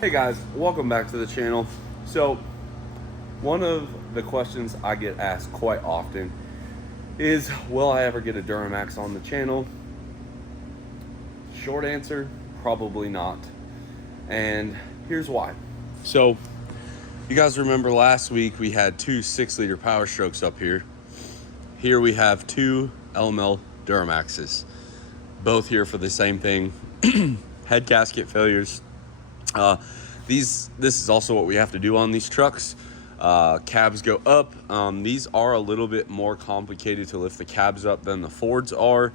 Hey guys, welcome back to the channel. So, one of the questions I get asked quite often is, will I ever get a Duramax on the channel? Short answer, probably not. And here's why. So, you guys remember last week we had two 6-liter Power Strokes up here. Here we have two LML Duramaxes, both here for the same thing. Head gasket failures. This is also what we have to do on these trucks. Cabs go up. These are a little bit more complicated to lift the cabs up than the Fords are.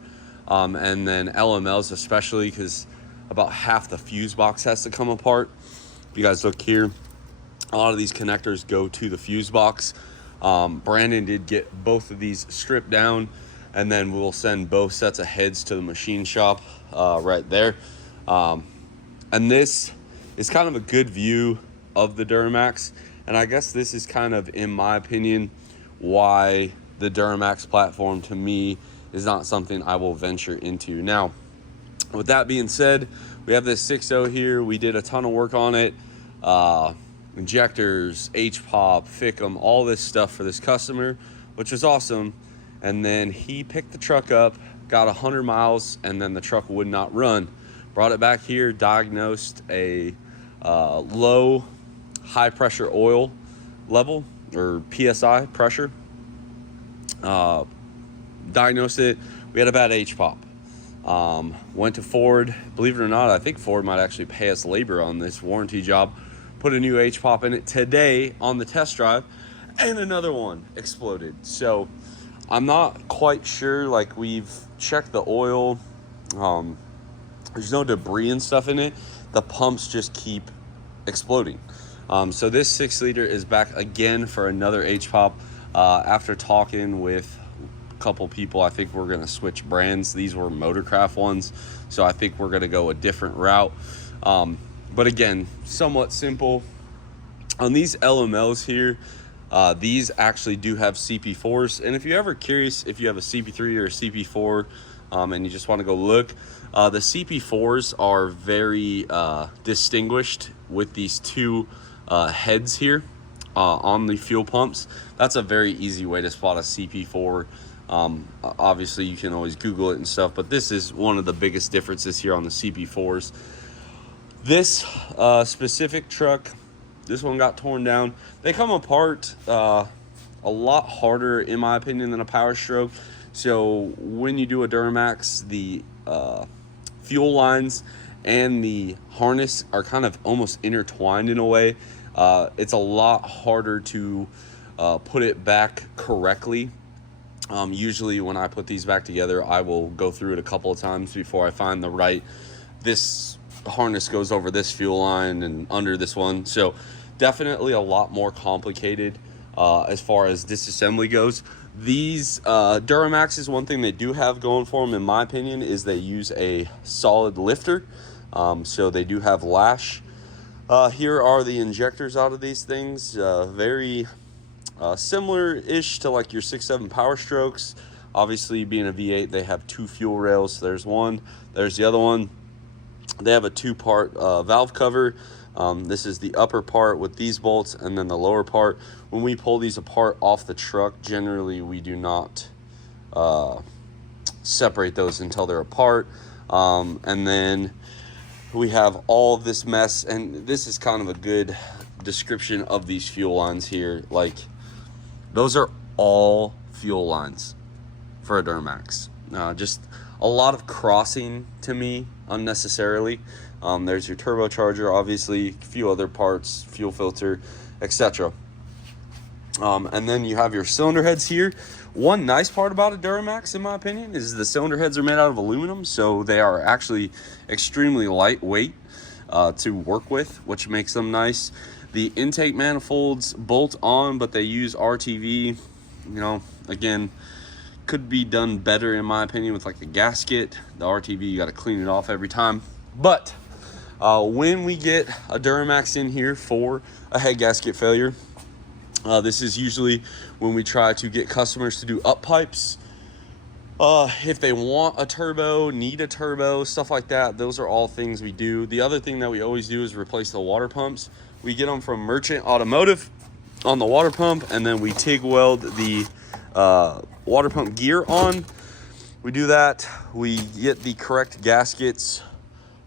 And then LMLs especially, because about half the fuse box has to come apart. If you guys look here, a lot of these connectors go to the fuse box. Brandon did get both of these stripped down, and then we'll send both sets of heads to the machine shop right there. And this is kind of a good view of the Duramax, and I guess this is kind of, in my opinion, why the Duramax platform to me is not something I will venture into. Now, with that being said, we have this 6.0 here. We did a ton of work on it. Injectors, hpop, fickum, all this stuff for this customer, which was awesome. And then he picked the truck up, got 100 miles, and then the truck would not run. Brought it back here, diagnosed a low high pressure oil level, or PSI pressure. Diagnosed it. We had a bad hpop. Went to Ford. Believe it or not, I think Ford might actually pay us labor on this warranty job. Put a new hpop in it today on the test drive, and another one exploded. So I'm not quite sure. Like, we've checked the oil. There's no debris and stuff in it. The pumps just keep exploding. So this 6-liter is back again for another hpop. After talking with a couple people, I think we're gonna switch brands. These were Motorcraft ones, so I think we're gonna go a different route. But again, somewhat simple. On these LMLs here, these actually do have CP4s. And if you're ever curious if you have a CP3 or a CP4, and you just want to go look, the CP4s are very distinguished with these two heads here on the fuel pumps. That's a very easy way to spot a CP4. Obviously, you can always Google it and stuff, but this is one of the biggest differences here on the CP4s. This specific truck, this one got torn down. They come apart a lot harder, in my opinion, than a Power Stroke. So when you do a Duramax, the fuel lines and the harness are kind of almost intertwined in a way. It's a lot harder to put it back correctly. Usually when I put these back together, I will go through it a couple of times before I find the right, this harness goes over this fuel line and under this one. So definitely a lot more complicated as far as disassembly goes. These Duramaxes, one thing they do have going for them, in my opinion, is they use a solid lifter. So they do have lash. Here are the injectors out of these things. Very similar-ish to like your 6.7 Power Strokes. Obviously, being a V8, they have two fuel rails. So there's one, there's the other one. They have a two-part valve cover. This is the upper part with these bolts, and then the lower part. When we pull these apart off the truck, generally we do not separate those until they're apart. And then we have all of this mess, and this is kind of a good description of these fuel lines here. Like, those are all fuel lines for a Duramax. Just a lot of crossing to me unnecessarily. There's your turbocharger, obviously, a few other parts, fuel filter, etc. And then you have your cylinder heads here. One nice part about a Duramax, in my opinion, is the cylinder heads are made out of aluminum, so they are actually extremely lightweight to work with, which makes them nice. The intake manifolds bolt on, but they use RTV. You know, again, could be done better, in my opinion, with like a gasket. The RTV, you got to clean it off every time. But when we get a Duramax in here for a head gasket failure, this is usually when we try to get customers to do up pipes. If they want a turbo, need a turbo, stuff like that, those are all things we do. The other thing that we always do is replace the water pumps. We get them from Merchant Automotive on the water pump, and then we TIG weld the water pump gear on. We do that. We get the correct gaskets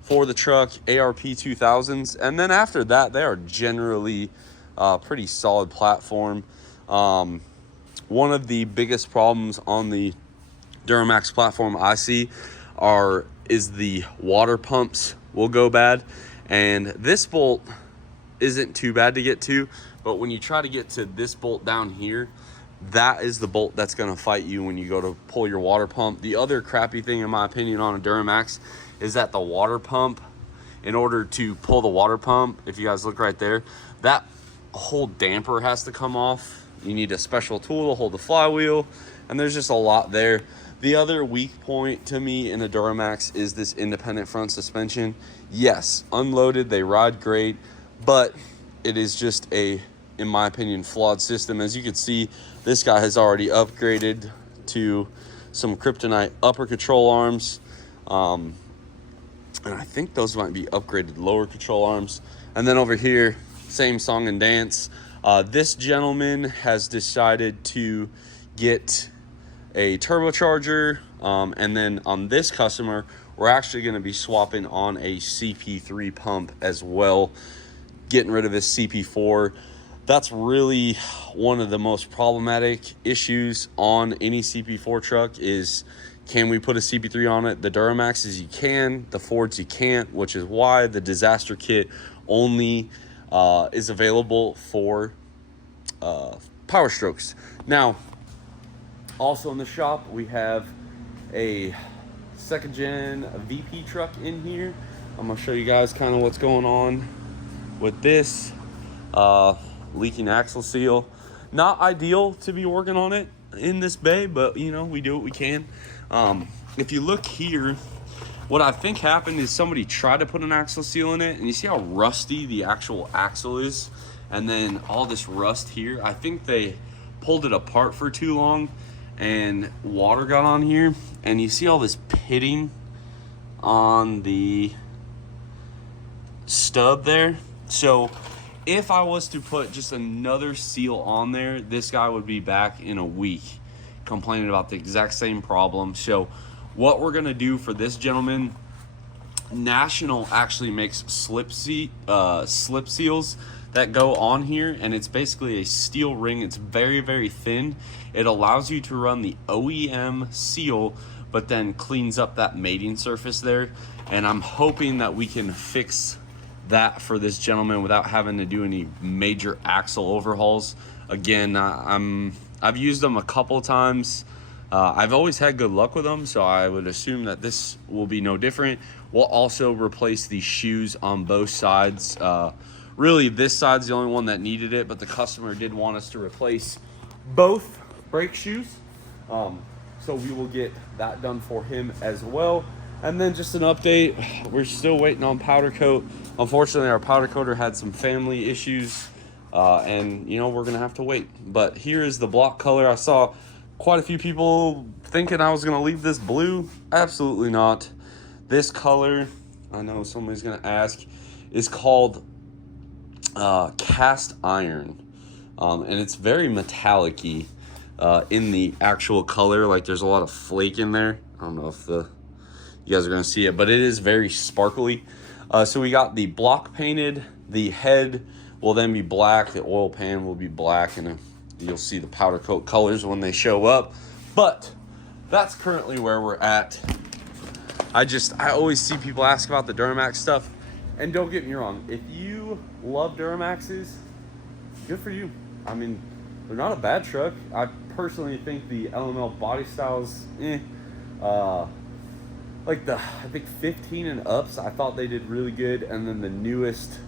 for the truck, ARP 2000s, and then after that, they are generally pretty solid platform. One of the biggest problems on the Duramax platform I see is the water pumps will go bad, and this bolt isn't too bad to get to, but when you try to get to this bolt down here, that is the bolt that's going to fight you when you go to pull your water pump. The other crappy thing, in my opinion, on a Duramax is that the water pump, in order to pull the water pump, if you guys look right there, that whole damper has to come off. You need a special tool to hold the flywheel, and there's just a lot there. The other weak point to me in a Duramax is this independent front suspension. Yes, unloaded, they ride great, but it is just a, in my opinion, flawed system. As you can see, this guy has already upgraded to some kryptonite upper control arms. And I think those might be upgraded lower control arms. And then over here, same song and dance. This gentleman has decided to get a turbocharger, and then on this customer, we're actually going to be swapping on a CP3 pump as well, getting rid of his CP4. That's really one of the most problematic issues on any CP4 truck is, can we put a CP3 on it? The Duramaxes you can, the Fords you can't, which is why the disaster kit only is available for Power Strokes. Now, also in the shop, we have a second gen VP truck in here. I'm gonna show you guys kind of what's going on with this. Leaking axle seal. Not ideal to be working on it in this bay, but you know, we do what we can. If you look here, what I think happened is somebody tried to put an axle seal in it, and you see how rusty the actual axle is, and then all this rust here. I think they pulled it apart for too long and water got on here, and you see all this pitting on the stub there. So if I was to put just another seal on there, this guy would be back in a week complaining about the exact same problem. So what we're gonna do for this gentleman, National actually makes slip seals that go on here, and it's basically a steel ring. It's very, very thin. It allows you to run the OEM seal, but then cleans up that mating surface there. And I'm hoping that we can fix that for this gentleman without having to do any major axle overhauls. Again, I've used them a couple times. I've always had good luck with them, so I would assume that this will be no different. We'll also replace the shoes on both sides. Really, this side's the only one that needed it, but the customer did want us to replace both brake shoes. So we will get that done for him as well. And then just an update, we're still waiting on powder coat. Unfortunately, our powder coater had some family issues, and you know, we're gonna have to wait. But here is the block color. I saw quite a few people thinking I was gonna leave this blue. Absolutely not. This color, I know somebody's gonna ask, is called cast iron, and it's very metallic-y in the actual color. Like, there's a lot of flake in there. I don't know if you guys are gonna see it, but it is very sparkly. So we got the block painted. The head will then be black. The oil pan will be black, and you'll see the powder coat colors when they show up. But that's currently where we're at. I always see people ask about the Duramax stuff, and don't get me wrong, if you love Duramaxes, good for you. I mean, they're not a bad truck. I personally think the LML body styles, like I think 15 and ups, I thought they did really good. And then the newest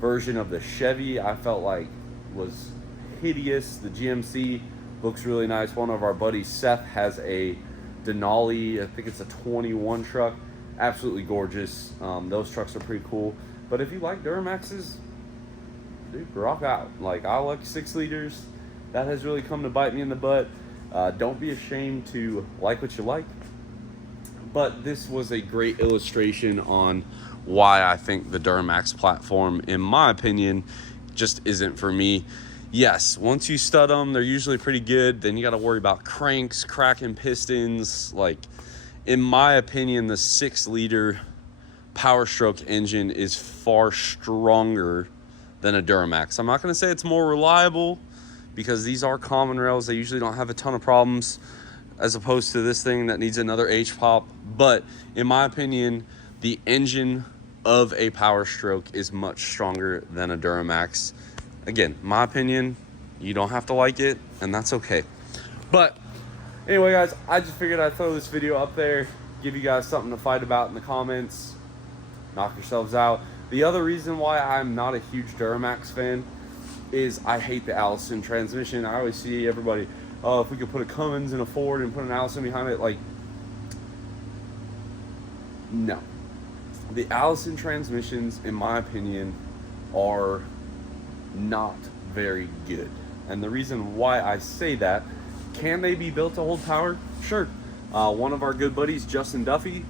version of the Chevy, I felt like was hideous. The GMC looks really nice. One of our buddies, Seth, has a Denali, I think it's a 21 truck. Absolutely gorgeous. Those trucks are pretty cool. But if you like Duramaxes, dude, rock out. Like, I like 6 liters. That has really come to bite me in the butt. Don't be ashamed to like what you like. But this was a great illustration on why I think the Duramax platform, in my opinion, just isn't for me. Yes, once you stud them, they're usually pretty good. Then you got to worry about cranks, cracking pistons. Like, in my opinion, the 6-liter Power Stroke engine is far stronger than a Duramax. I'm not going to say it's more reliable, because these are common rails. They usually don't have a ton of problems, as opposed to this thing that needs another hpop. But in my opinion, the engine of a Power Stroke is much stronger than a Duramax. Again, my opinion, you don't have to like it, and that's okay. But anyway, guys, I just figured I'd throw this video up there, give you guys something to fight about in the comments. Knock yourselves out. The other reason why I'm not a huge Duramax fan is I hate the Allison transmission. I always see everybody, oh, if we could put a Cummins in a Ford and put an Allison behind it, like, no. The Allison transmissions, in my opinion, are not very good. And the reason why I say that, can they be built to hold power? Sure. One of our good buddies, Justin Duffy,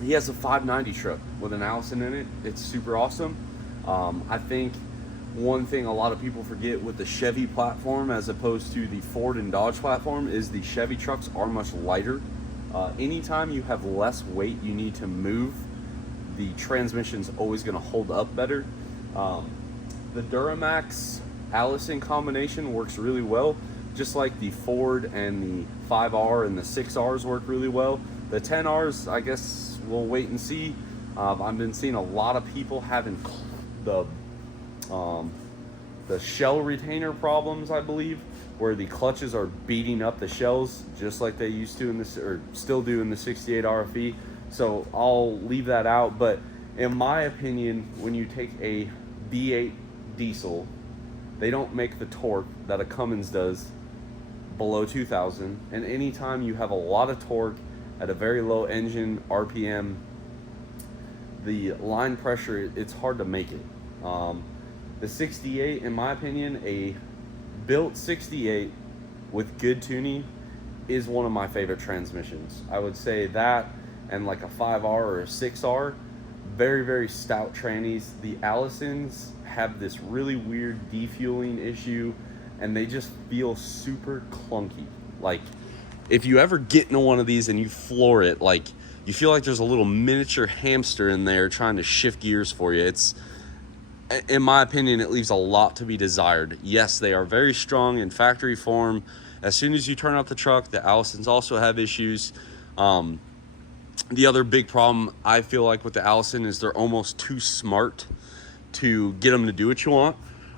he has a 590 truck with an Allison in it. It's super awesome. I think one thing a lot of people forget with the Chevy platform as opposed to the Ford and Dodge platform is the Chevy trucks are much lighter. Anytime you have less weight you need to move, the transmission's always going to hold up better. The Duramax Allison combination works really well, just like the Ford and the 5R and the 6Rs work really well. The 10Rs, I guess we'll wait and see. I've been seeing a lot of people having the shell retainer problems, I believe, where the clutches are beating up the shells just like they used to in this, or still do in the 68 RFE. So I'll leave that out. But in my opinion, when you take a V8 diesel, they don't make the torque that a Cummins does below 2,000. And anytime you have a lot of torque at a very low engine RPM, the line pressure, it's hard to make it. The 68, in my opinion, a built 68 with good tuning is one of my favorite transmissions. I would say that and like a 5R or a 6R, very, very stout trannies. The Allisons have this really weird defueling issue and they just feel super clunky. Like, if you ever get into one of these and you floor it, like, you feel like there's a little miniature hamster in there trying to shift gears for you. It's, in my opinion, it leaves a lot to be desired. Yes, they are very strong in factory form. As soon as you turn up the truck, the Allisons also have issues. The other big problem I feel like with the Allison is they're almost too smart to get them to do what you want.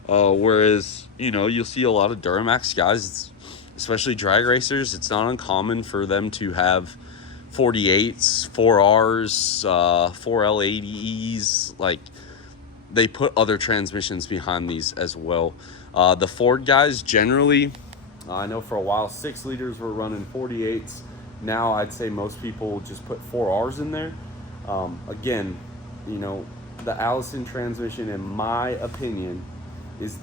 Whereas, you know, you'll see a lot of Duramax guys, especially drag racers, it's not uncommon for them to have 48s, 4Rs, 4L80Es. Like, they put other transmissions behind these as well. The Ford guys generally, I know for a while 6 liters were running 48s. Now I'd say most people just put 4Rs in there. Again, you know, the Allison transmission, in my opinion, is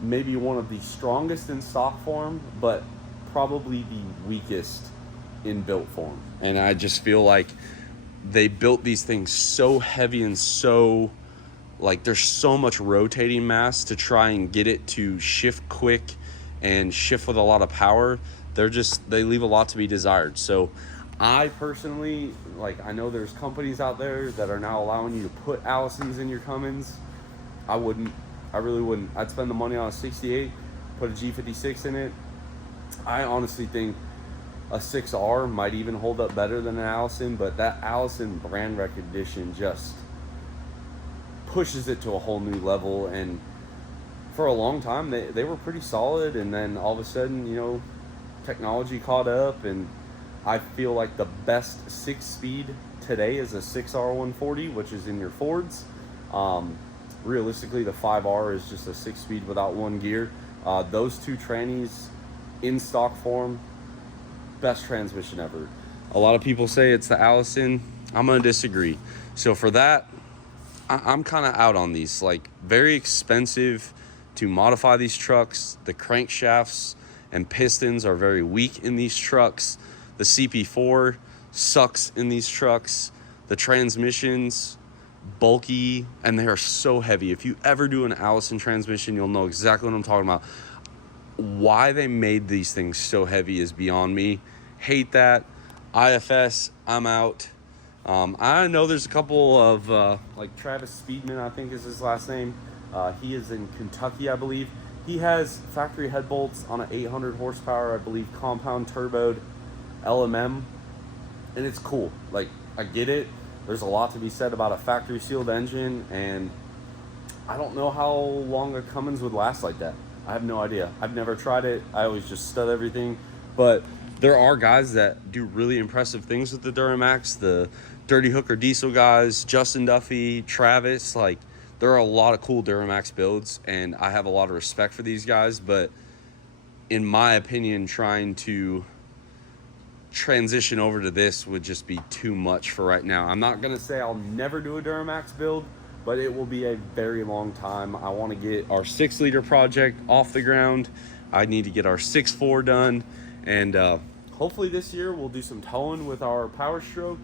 maybe one of the strongest in stock form, but probably the weakest in built form. And I just feel like they built these things so heavy and so, like, there's so much rotating mass to try and get it to shift quick and shift with a lot of power. They leave a lot to be desired. So I personally, like, I know there's companies out there that are now allowing you to put Allisons in your Cummins. I really wouldn't. I'd spend the money on a 68, put a G56 in it. I honestly think a 6R might even hold up better than an Allison, but that Allison brand recognition just pushes it to a whole new level. And for a long time, they were pretty solid, and then all of a sudden, you know, technology caught up, and I feel like the best 6-speed today is a 6R140, which is in your Fords. Realistically, the 5R is just a 6-speed without 1 gear. Those two trannies in stock form, best transmission ever. A lot of people say it's the Allison. I'm gonna disagree. So for that, I'm kind of out on these. Like, very expensive to modify these trucks. The crankshafts and pistons are very weak in these trucks. The CP4 sucks in these trucks. The transmissions, bulky, and they are so heavy. If you ever do an Allison transmission, you'll know exactly what I'm talking about. Why they made these things so heavy is beyond me. Hate that. IFS, I'm out. I know there's a couple of like Travis Speedman, I think is his last name. He is in Kentucky, I believe. He has factory head bolts on an 800 horsepower, I believe, compound turboed LMM, and it's cool. Like, I get it. There's a lot to be said about a factory sealed engine, and I don't know how long a Cummins would last like that. I have no idea. I've never tried it. I always just stud everything. But there are guys that do really impressive things with the Duramax. The Dirty Hooker Diesel guys, Justin Duffy, Travis. Like, there are a lot of cool Duramax builds, and I have a lot of respect for these guys. But in my opinion, trying to transition over to this would just be too much for right now. I'm not going to say I'll never do a Duramax build, but it will be a very long time. I want to get our 6-liter project off the ground. I need to get our 6.4 done, and hopefully this year we'll do some towing with our Power Stroke.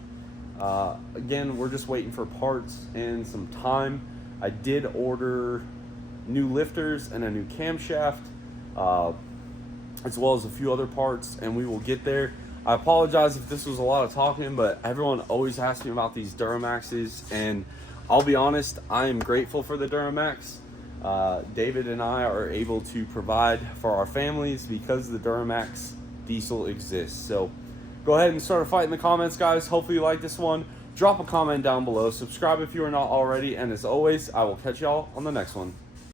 Again, we're just waiting for parts and some time. I did order new lifters and a new camshaft, as well as a few other parts, and we will get there. I apologize if this was a lot of talking, but everyone always asks me about these Duramaxes, and I'll be honest, I am grateful for the Duramax. David and I are able to provide for our families because the Duramax diesel exists. So go ahead and start a fight in the comments, guys. Hopefully you like this one. Drop a comment down below. Subscribe if you are not already. And as always, I will catch y'all on the next one.